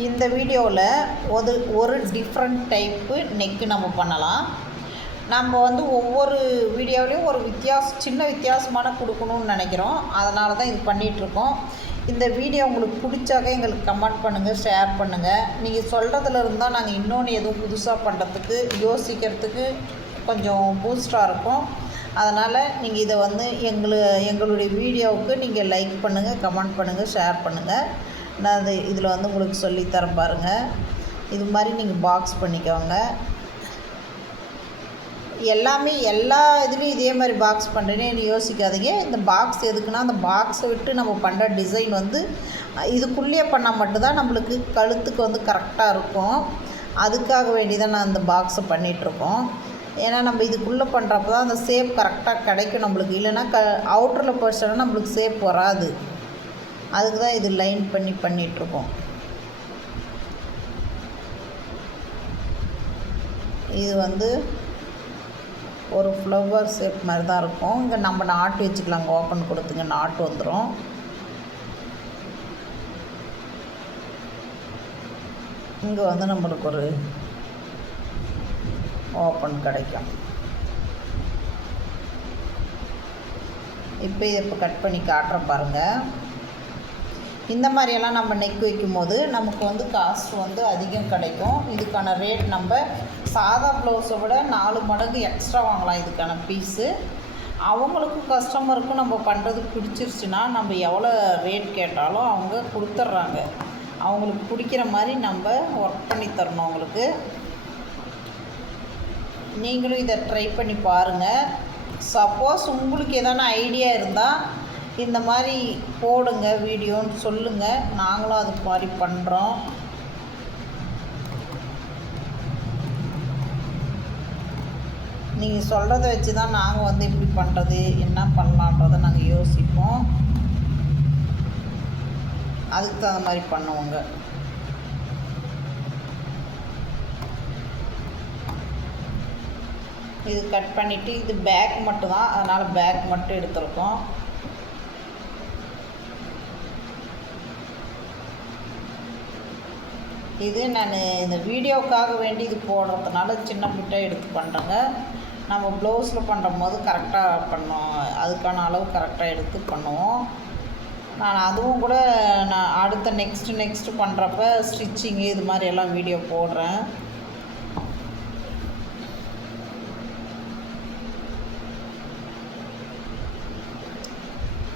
இந்த வீடியோவில் ஒரு டிஃப்ரெண்ட் டைப்பு நெக்கு நம்ம பண்ணலாம். நம்ம ஒவ்வொரு வீடியோவிலையும் ஒரு சின்ன வித்தியாசமான கொடுக்கணும்னு நினைக்கிறோம். அதனால தான் இது பண்ணிகிட்ருக்கோம். இந்த வீடியோ உங்களுக்கு பிடிச்சாக்க எங்களுக்கு கமெண்ட் பண்ணுங்கள், ஷேர் பண்ணுங்கள். நீங்கள் சொல்கிறதுல இருந்தால் நாங்கள் இன்னொன்று எதுவும் புதுசாக பண்ணுறதுக்கு யோசிக்கிறதுக்கு கொஞ்சம் பூஸ்டாக இருக்கும். அதனால் நீங்கள் இதை எங்களுடைய வீடியோவுக்கு நீங்கள் லைக் பண்ணுங்கள், கமெண்ட் பண்ணுங்கள், ஷேர் பண்ணுங்கள். நான் இதில் உங்களுக்கு சொல்லித்தரேன் பாருங்கள். இது மாதிரி நீங்கள் பாக்ஸ் பண்ணிக்கோங்க. எல்லாமே எல்லா இதுலேயும் இதே மாதிரி பாக்ஸ் பண்ணுறேன்னு யோசிக்காதீங்க. இந்த பாக்ஸ் எதுக்குன்னா, அந்த பாக்ஸை விட்டு நம்ம பண்ணுற டிசைன் இதுக்குள்ளேயே பண்ணால் மட்டும்தான் நம்மளுக்கு கழுத்துக்கு கரெக்டாக இருக்கும். அதுக்காக வேண்டி தான் நான் இந்த பாக்ஸை பண்ணிகிட்ருக்கோம். ஏன்னா நம்ம இதுக்குள்ளே பண்ணுறப்ப தான் அந்த ஷேப் கரெக்டாக கிடைக்கும் நம்மளுக்கு. இல்லைன்னா அவுட்டரில் போச்சுன்னா நம்மளுக்கு ஷேப் வராது. அதுக்கு தான் இது லைன் பண்ணிகிட்ருக்கோம். இது ஒரு ஃப்ளவர் ஷேப் மாதிரி தான் இருக்கும். இங்கே நம்ம நாட்டு வச்சுக்கலாங்க. ஓப்பன் கொடுத்துங்க, நாட்டு வந்துடும். இங்கே நம்மளுக்கு ஒரு ஓப்பன் கிடைக்கும். இப்போ கட் பண்ணி காட்டுறேன் பாருங்கள். இந்த மாதிரியெல்லாம் நம்ம நெக் வைக்கும்போது நமக்கு காஸ்ட் அதிகம் கிடைக்கும். இதுக்கான ரேட் நம்ம சாதா ப்ளவுஸை விட 4 மடங்கு எக்ஸ்ட்ரா வாங்கலாம் இதுக்கான பீஸு. அவங்களுக்கும் கஸ்டமருக்கும் நம்ம பண்ணுறது பிடிச்சிருச்சுன்னா நம்ம எவ்வளோ ரேட் கேட்டாலும் அவங்க கொடுத்துட்றாங்க. அவங்களுக்கு பிடிக்கிற மாதிரி நம்ம ஒர்க் பண்ணி தரணும் அவங்களுக்கு. நீங்களும் இதை ட்ரை பண்ணி பாருங்கள். சப்போஸ் உங்களுக்கு எதனா ஐடியா இருந்தால் இந்த மாதிரி போடுங்க, வீடியோன்னு சொல்லுங்கள். நாங்களும் அது மாதிரி பண்ணுறோம். நீங்கள் சொல்கிறத வச்சு தான் நாங்கள் இப்படி பண்ணுறது, என்ன பண்ணலான்றதை நாங்கள் யோசிப்போம். அதுக்கு தகுந்த மாதிரி பண்ணுவோங்க. இது கட் பண்ணிவிட்டு இது பேக் மட்டும்தான், அதனால் பேக் மட்டும் எடுத்துருக்கோம். இது நான் இந்த வீடியோவுக்காக வேண்டி இது போடுறதுனால சின்ன பிட்டாக எடுத்து பண்ணுறேங்க. நம்ம ப்ளவுஸில் பண்ணும்போது கரெக்டாக பண்ணோம், அதுக்கான அளவு கரெக்டாக எடுத்து பண்ணுவோம். நான் அதுவும் கூட நான் அடுத்த நெக்ஸ்ட்டு பண்ணுறப்ப ஸ்டிச்சிங்கு இது மாதிரி எல்லாம் வீடியோ போடுறேன்.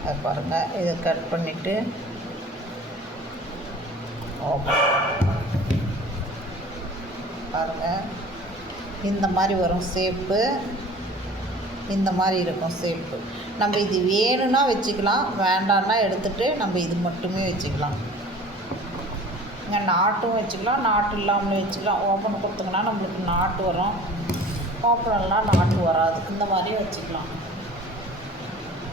அது பாருங்கள். இதை கட் பண்ணிவிட்டு பாருங்கள். இந்த மாதிரி வரும் ஷேப்பு. இந்த மாதிரி இருக்கும் ஷேப்பு. நம்ம இது வேணும்னா வச்சுக்கலாம், வேண்டான்னா எடுத்துகிட்டு நம்ம இது மட்டுமே வச்சுக்கலாம். இங்கே நாட்டும் வச்சுக்கலாம், நாட்டு இல்லாமலே வச்சுக்கலாம். ஓப்பன் கொடுத்தோங்கன்னா நம்மளுக்கு நாட்டு வரும், ஓப்பனெல்லாம் நாட்டு வராது. இந்த மாதிரியே வச்சுக்கலாம்.